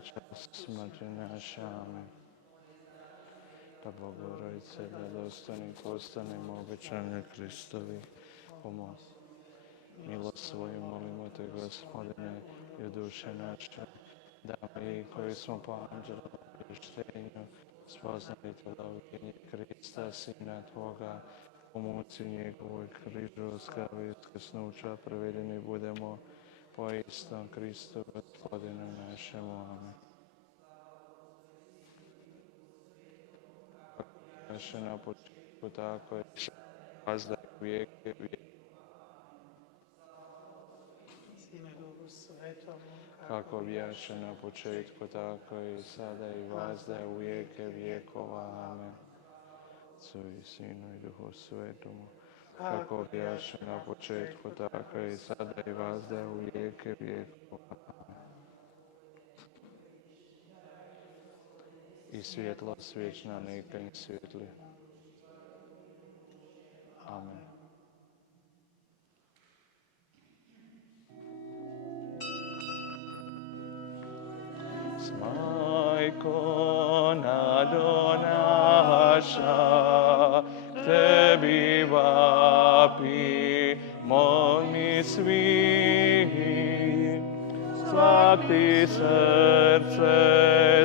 čas smrti naše. Amen. Da Bogorodice, blagoslovni postanemo obećanje Kristovi, pomoć. Milost svoju molimo te, Gospodine, i u duše naše, da mi koji smo po anđelovom krštenju spoznali teologiju Krista, Sina Tvoga, u muci njegovoj križu, skrbi uskrsnuća, provedeni budemo po istom Kristu, Gospodinu našemu. Amen. Naše na početku, tako je vazda i vijeke vijeke. Kako bijaše na početku, tako i sada i vazda u vijeke vijekova. Amen. Otcu i Sinu i Duhu Svetomu. Kako bijaše na početku, tako i sada i vazda u vijeke vijekova. Amen. I svjetlo svječna neka im svjetli. Amen. Majko nado naša, tebi vapi, molni svi. Svak ti srce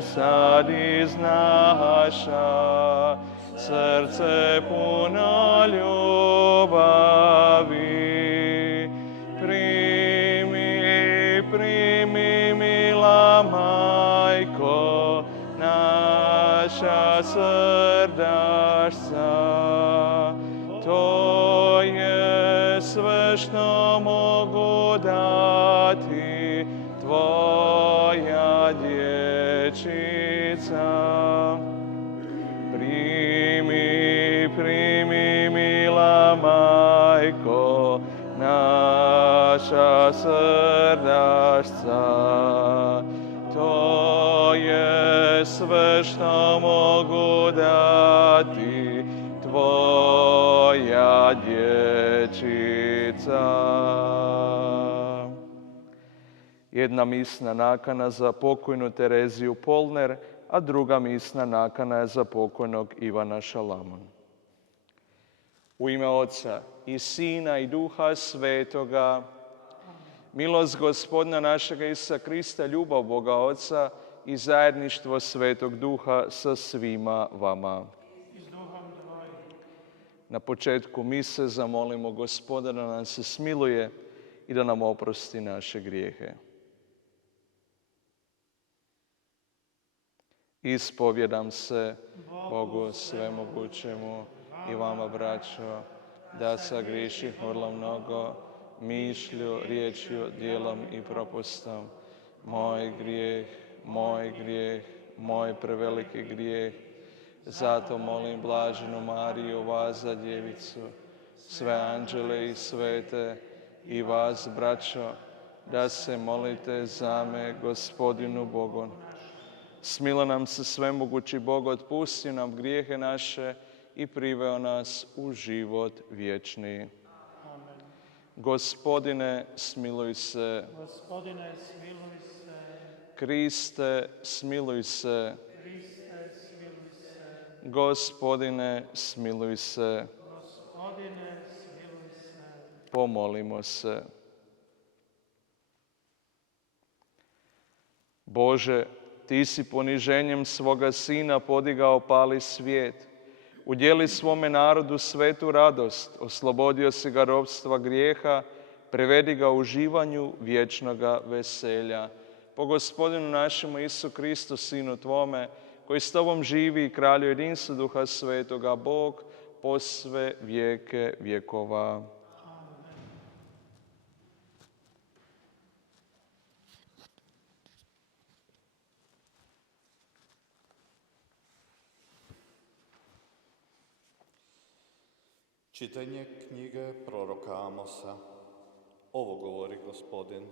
sad iznaša, srce puno ljubavi. Primi, mila Majko, naša srdašca. To je sve što mogu dati tvoja dječica. Primi, mila Majko, naša srdašca. To je sve što mogu dati tvoja dječica. Jedna misna nakana za pokojnu Tereziju Polner, a druga misna nakana je za pokojnog Ivana Šalamun. U ime Oca i Sina i Duha Svetoga, milost Gospodina našega Isusa Krista, ljubav Boga Oca i zajedništvo Svetog Duha sa svima vama. Na početku mise zamolimo Gospoda da nam se smiluje i da nam oprosti naše grijehe. Ispovjedam se Bogu svemogućemu i vama, braćo, da sagriješih vrlo mnogo, mišlju, riječju, djelom i propustom. Moj grijeh, moj preveliki grijeh. Zato molim Blaženu Mariju, vas za djevicu, sve anđele i svete i vas, braćo, da se molite za me Gospodinu Bogu. Smilo nam se svemogući Bog, otpusti nam grijehe naše i priveo nas u život vječni. Amen. Gospodine, smiluj se. Gospodine, smiluj se. Kriste, smiluj se. Kriste, smiluj se. Gospodine, smiluj se. Gospodine, smiluj se. Pomolimo se. Bože, ti si poniženjem svoga Sina podigao pali svijet. Udjeli svome narodu svetu radost, oslobodio si ga ropstva grijeha, prevedi ga u uživanju vječnoga veselja. Po Gospodinu našemu Isu Kristu, Sinu Tvome, koji s Tobom živi i kralju jedinstvu Duha Svetoga, Bog, po sve vijeke vjekova. Čitanje knjige proroka Amosa. Ovo govori Gospodin.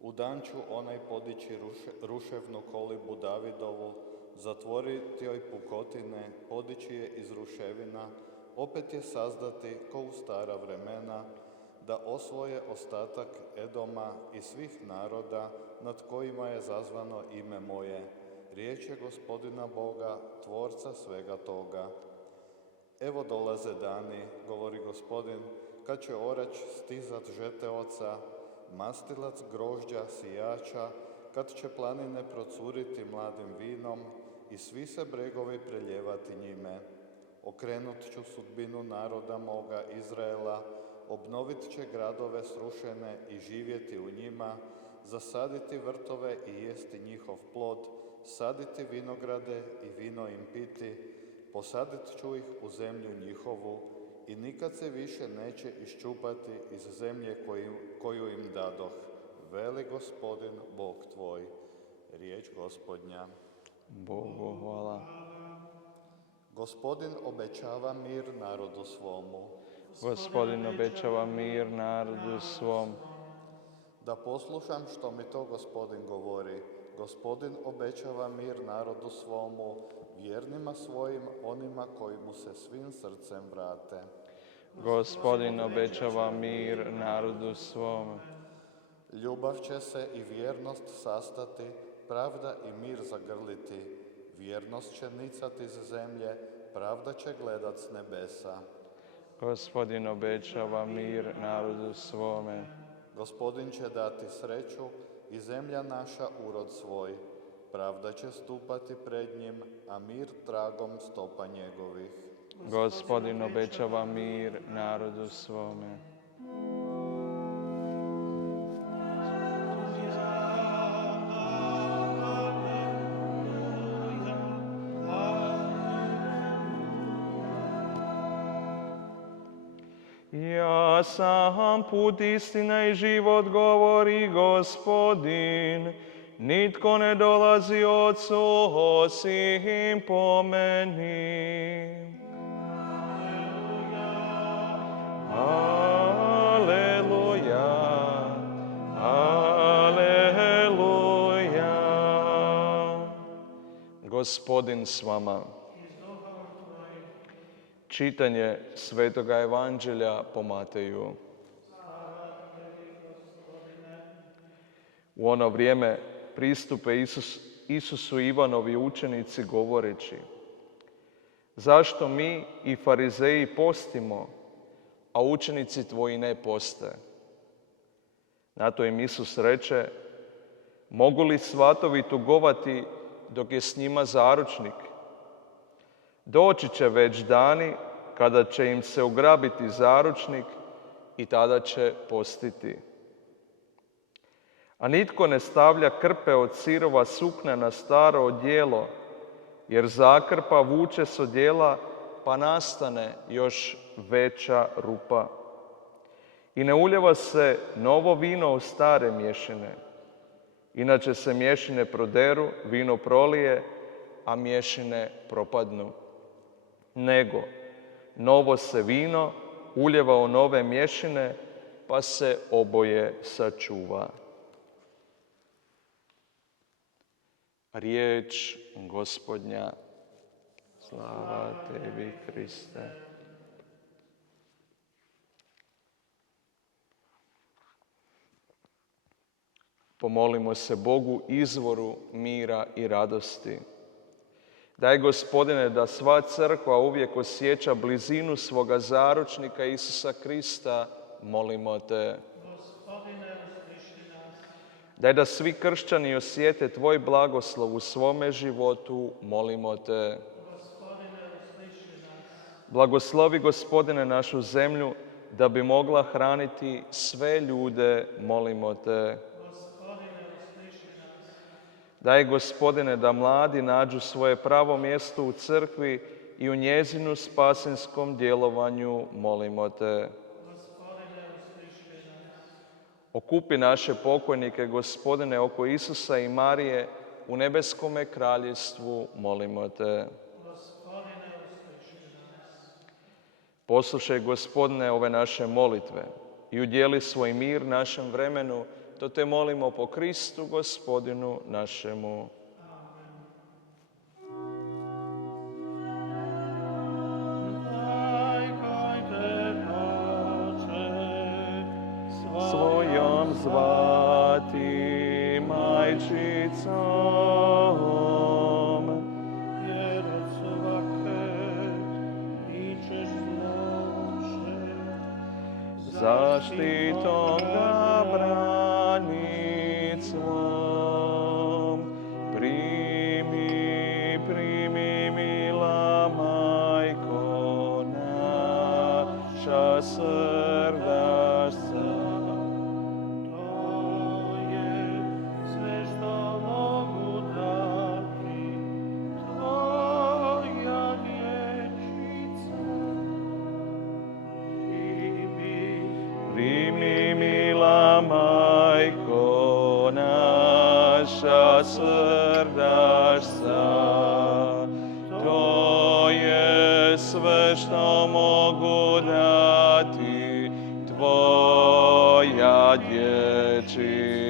U dan ću onaj podići ruševnu kolibu Davidovu, zatvoriti joj pukotine, podići je iz ruševina, opet je sazdati ko u stara vremena, da osvoje ostatak Edoma i svih naroda nad kojima je zazvano ime moje. Riječ je Gospodina Boga, tvorca svega toga. Evo dolaze dani, govori Gospodin, kad će orać stizat žeteoca, mastilac grožđa sijača, kad će planine procuriti mladim vinom i svi se bregovi preljevati njime. Okrenut ću sudbinu naroda moga Izraela, obnovit će gradove srušene i živjeti u njima, zasaditi vrtove i jesti njihov plod, saditi vinograde i vino im piti, posadit ću ih u zemlju njihovu i nikad se više neće iščupati iz zemlje koju im dadoh. Veli Gospodin, Bog tvoj. Riječ Gospodnja. Bogu hvala. Gospodin obećava mir narodu svomu. Gospodin obećava mir narodu svom. Da poslušam što mi to Gospodin govori. Gospodin obećava mir narodu svomu, vjernima svojim, onima koji mu se svim srcem vrate. Gospodin obećava mir narodu svom. Ljubav će se i vjernost sastati, pravda i mir zagrliti. Vjernost će nicati iz zemlje, pravda će gledat s nebesa. Gospodin obećava mir narodu svome. Gospodin će dati sreću i zemlja naša urod svoj. Pravda će stupati pred njim, a mir tragom stopa njegovih. Gospodin obećava mir narodu svome. Ja sam put, istina i život, govori Gospodin. Nitko ne dolazi Otcu osim po meni. Aleluja, aleluja. Gospodin s vama. Čitanje Svetoga Evanđelja po Mateju. U ono vrijeme pristupe Isusu Ivanovi učenici govoreći: zašto mi i farizeji postimo, a učenici tvoji ne poste? Na to im Isus reče: mogu li svatovi tugovati dok je s njima zaručnik? Doći će već dani kada će im se ugrabiti zaručnik i tada će postiti. A nitko ne stavlja krpe od sirova sukna na staro odijelo, jer zakrpa vuče s odijela pa nastane još veća rupa. I ne uljeva se novo vino u stare mješine, inače se mješine proderu, vino prolije, a mješine propadnu. Nego novo se vino uljeva u nove mješine, pa se oboje sačuva. Riječ Gospodnja. Slava tebi, Kriste. Pomolimo se Bogu, izvoru mira i radosti. Daj, Gospodine, da sva crkva uvijek osjeća blizinu svoga zaručnika Isusa Krista, molimo te. Daj da svi kršćani osjete tvoj blagoslov u svome životu, molimo te. Blagoslovi, Gospodine, našu zemlju, da bi mogla hraniti sve ljude, molimo te. Daj, Gospodine, da mladi nađu svoje pravo mjesto u crkvi i u njezinu spasinskom djelovanju, molimo te. Okupi naše pokojnike, Gospodine, oko Isusa i Marije u nebeskome kraljevstvu, molimo te. Poslušaj, Gospodine, ove naše molitve i udjeli svoj mir našem vremenu, to te molimo po Kristu, Gospodinu našemu. zvati majčicom, jer od svake ičeš zloče, zaštitom ga branicom. Primi, primi, mila majko naša srdašca. to je sve što mogu dati, tvoja dječica. Primi, mila majko naša srdašca, to je sve što mogu dati, tvoja dječica.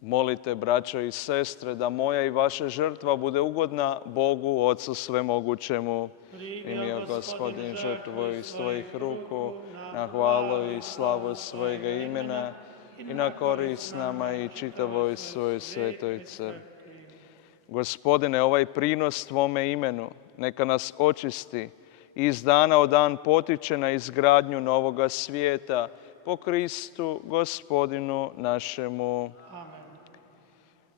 Molite, braćo i sestre, da moja i vaša žrtva bude ugodna Bogu, Otcu Svemogućemu. Primio Gospodin žrtvu iz tvojih ruku, na hvalu i slavu svojega imena i na korist nama i čitavoj svojoj svetoj crkvi. Gospodine, ovaj prinos tvome imenu neka nas očisti i iz dana u dan potiče na izgradnju novoga svijeta po Kristu Gospodinu našemu. Amen.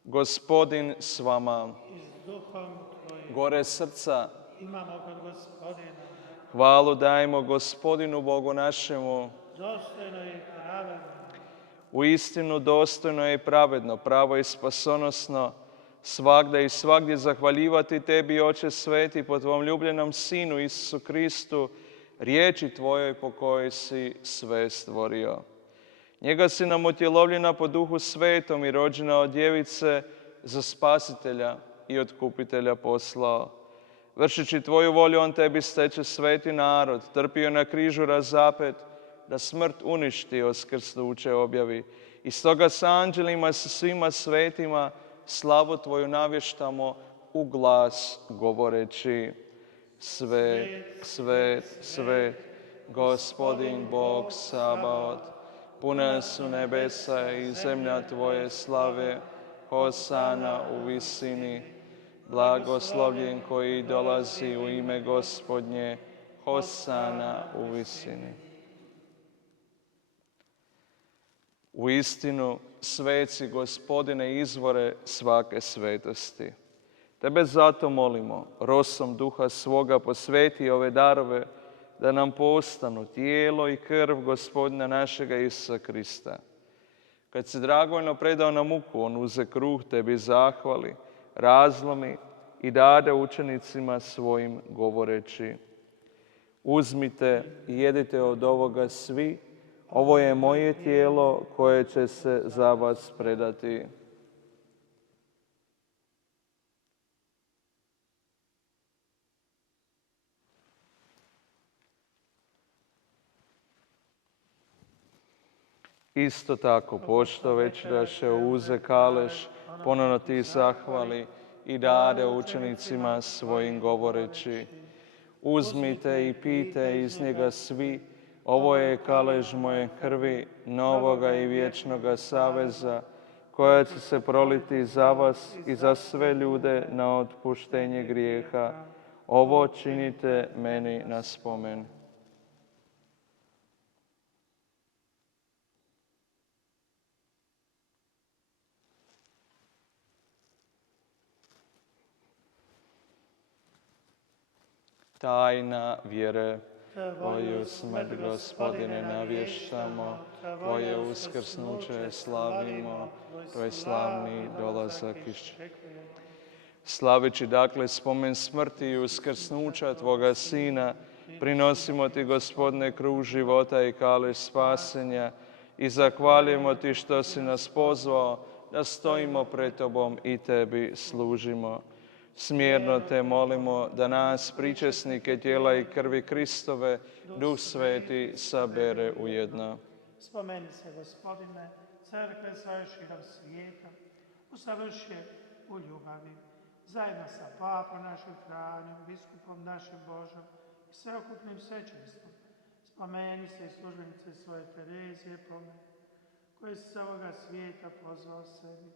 Gospodin s vama, I s duhom tvojim gore srca, imamo kod Gospodina, hvalu dajmo Gospodinu Bogu našemu. dostojno i pravedno, U istinu dostojno je i pravedno, pravo i spasonosno, svagda i svagdje zahvaljivati tebi, Oče sveti, po tvom ljubljenom Sinu Isusu Kristu, riječi tvojoj po kojoj si sve stvorio. Njega si nam utjelovljena po Duhu Svetom i rođena od djevice za spasitelja i otkupitelja poslao. Vršeći tvoju volju, on tebi steče sveti narod, trpio na križu razapet, da smrt uništi, oskrsnuće objavi. I stoga sa anđelima, sa svima svetima, slavu tvoju navještamo u glas govoreći: Svet, svet, svet, Gospodin Bog Sabaot, puna su nebesa i zemlja tvoje slave, Hosana u visini. Blagoslovljen koji dolazi u ime Gospodnje, Hosana u visini. U istinu, sveci, Gospodine, izvore svake svetosti. Tebe zato molimo, rosom Duha svoga posveti ove darove, da nam postanu tijelo i krv Gospodina našega Isusa Krista. Kad se dragovoljno predao na muku, on uze kruh, tebi zahvali, razlomi i dade učenicima svojim govoreći: Uzmite i jedite od ovoga svi, ovo je moje tijelo koje će se za vas predati. Isto tako, pošto večeraše uze kaleš, ponovno ti zahvali i dade učenicima svojim govoreći: Uzmite i pijte iz njega svi, ovo je kalež moje krvi, novoga i vječnoga saveza, koja će se proliti za vas i za sve ljude na otpuštenje grijeha. Ovo činite meni na spomen. Tajna vjere. Tvoju smrt, Gospodine, navještamo, Tvoje uskrsnuće slavimo, Tvoj slavni dolazak iščekujemo. Slaveći dakle spomen smrti i uskrsnuća Tvoga Sina, prinosimo Ti, Gospodine, kruh života i kalež spasenja i zahvaljujemo Ti što si nas pozvao da stojimo pred Tobom i Tebi služimo. Smjerno Te molimo da nas, pričesnike tijela i krvi Kristove, Duh Sveti sabere ujedno. spomeni se, Gospodine, crkve svoje širom svijeta, usavrši je u ljubavi, zajedno sa papom našim Franjom, biskupom našim Božom i sveokupnim svećenstvom, s Spomeni se i službenice svoje Terezije, pomeni, koje si sa ovoga svijeta pozvao sebi.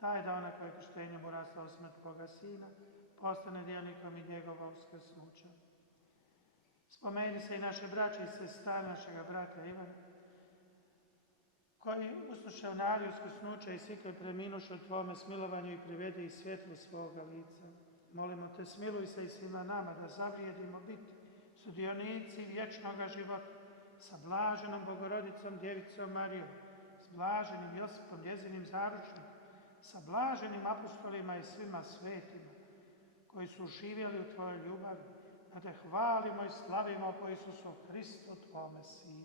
Daj da ona koja je krštenjem urasla u smrt Tvoga Sina, postane djelnikom i njegova uskrsnuća. Spomeni se i naše braće i sestra, našega brata Ivana, koji uslušao nadi uskrsnuća i svi koji preminuše u Tvome smilovanju i privede ih svjetlo svoga lica. Molimo Te, smiluj se i svima nama da zavrijedimo biti sudionici vječnoga života sa blaženom Bogorodicom Djevicom Marijom, s blaženim Josipom, njezinim zaručnikom, sa blaženim apostolima i svima svetima koji su živjeli u Tvojoj ljubavi, da Te hvalimo i slavimo po Isusu Hristu, Tvome Sinu.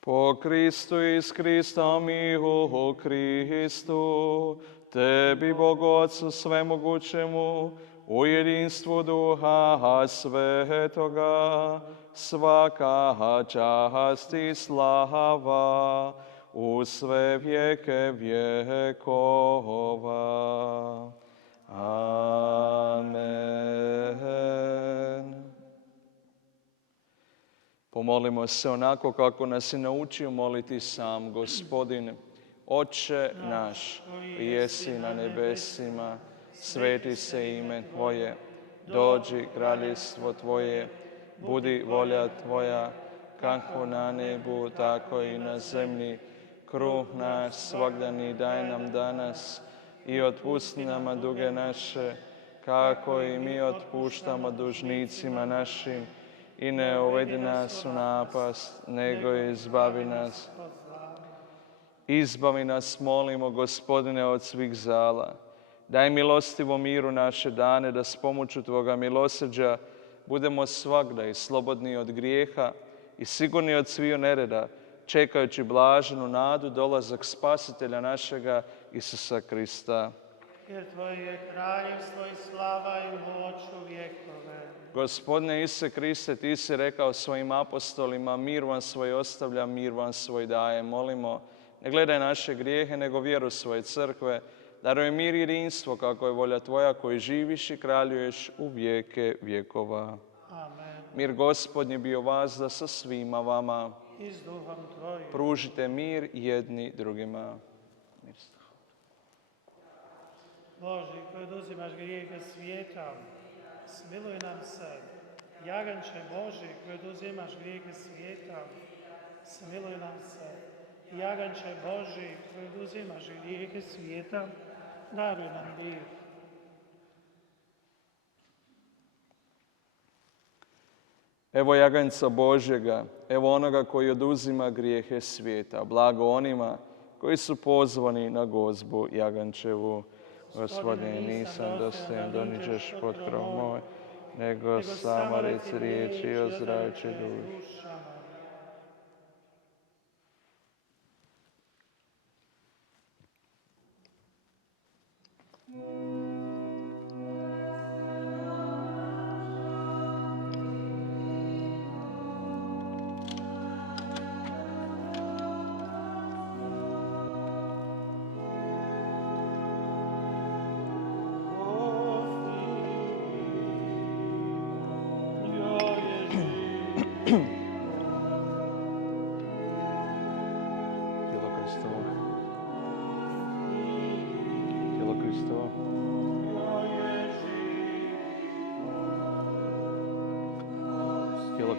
Po Kristu i s Kristom i u Kristu, Tebi, Bogu Otcu svemogućemu, u jedinstvu Duha Svetoga, svaka čast i slava u sve vijeke vjekova. Amen. Pomolimo se onako kako nas je naučio moliti sam Gospodin. Oče naš, koji jesi na nebesima, sveti se ime Tvoje, dođi kraljevstvo Tvoje, budi volja Tvoja, kako na nebu, tako i na zemlji. Kruh naš svagdani daj nam danas i otpusti nama duge naše, kako i mi otpuštamo dužnicima našim. I ne uvedi nas u napast, nego izbavi nas. Izbavi nas, molimo, Gospodine, od svih zala. Daj milostivo miru naše dane, da s pomoću Tvoga milosrđa budemo svagda i slobodni od grijeha i sigurni od sviju nereda, čekajući blaženu nadu dolazak Spasitelja našega Isusa Krista. Jer Tvoje je kraljevstvo i slava i moć u vjekove. Gospodine Isuse Kriste, Ti si rekao svojim apostolima, mir vam svoj ostavljam, mir vam svoj dajem. Molimo, ne gledaj naše grijehe, nego vjeru svoje crkve. Daruj mir i jedinstvo, kako je volja Tvoja, koji živiš i kraljuješ u vijeke vjekova. Amen. Mir Gospodnji bio vazda sa svima vama. I s duhom Tvojim. Pružite mir jedni drugima. Bože, koji oduzimaš grijehe svijeta, smiluj nam se. Jaganče Boži, koji oduzimaš grijehe svijeta, smiluj nam se. Jaganče Boži, koji oduzimaš grijehe svijeta, daruj nam mir. Evo jaganjca Božjega, evo onoga koji oduzima grijehe svijeta. Blago onima koji su pozvani na gozbu jagančevu. Gospodine, nisam dostojan da niđeš pod krov moj, nego samo reci riječi i ozdravit dušu.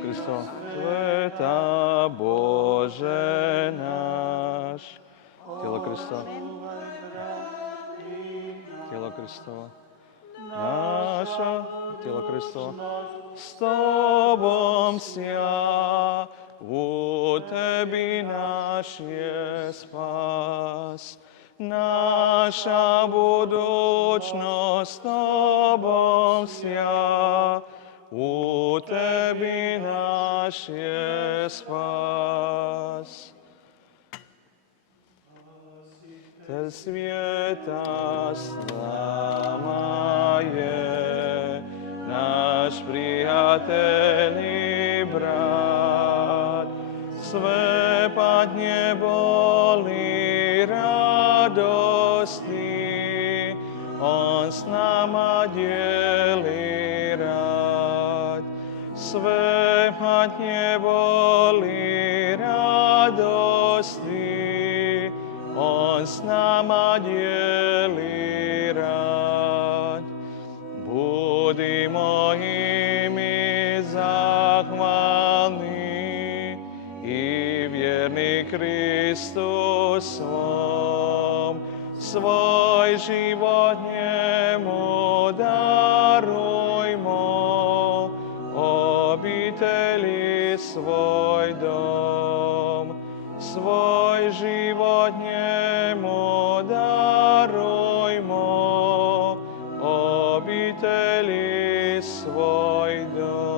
Hristo, sveta Bože naš. Tijelo Hristo. Tijelo Hristo. Naša. Tijelo Hristo. S Tobom sja, u Tebi naš je spas. Naša budućnost s Tobom sja, u Tebi naš je spas. Te svijeta s nama je naš prijatelj i brat. Sve patnje, boli, radosti, on s nama dijeli rad. sve patnje, boli, radosti, on s nama dijeli rad. Budimo i mi zahvalni i vjerni Kristu svom, svoj život njemu darujmo, obitelji svoj dom, svoj život njemu darujmo, obitelji svoj dom.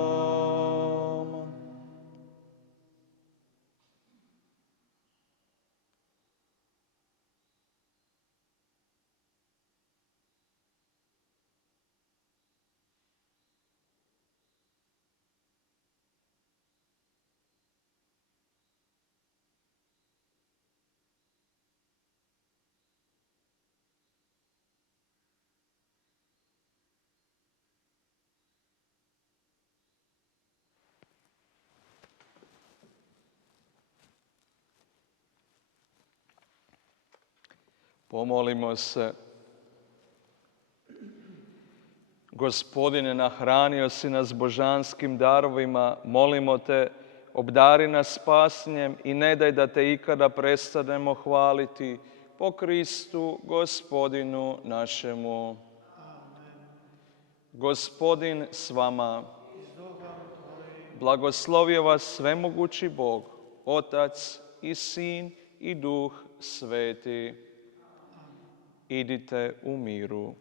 Pomolimo se. Gospodine, nahranio si nas božanskim darovima, molimo te, obdari nas spasenjem i ne daj da te ikada prestanemo hvaliti, po Kristu, Gospodinu našemu. Gospodin s vama. Blagoslovio vas svemogući Bog, Otac i Sin i Duh Sveti. Idite u miru.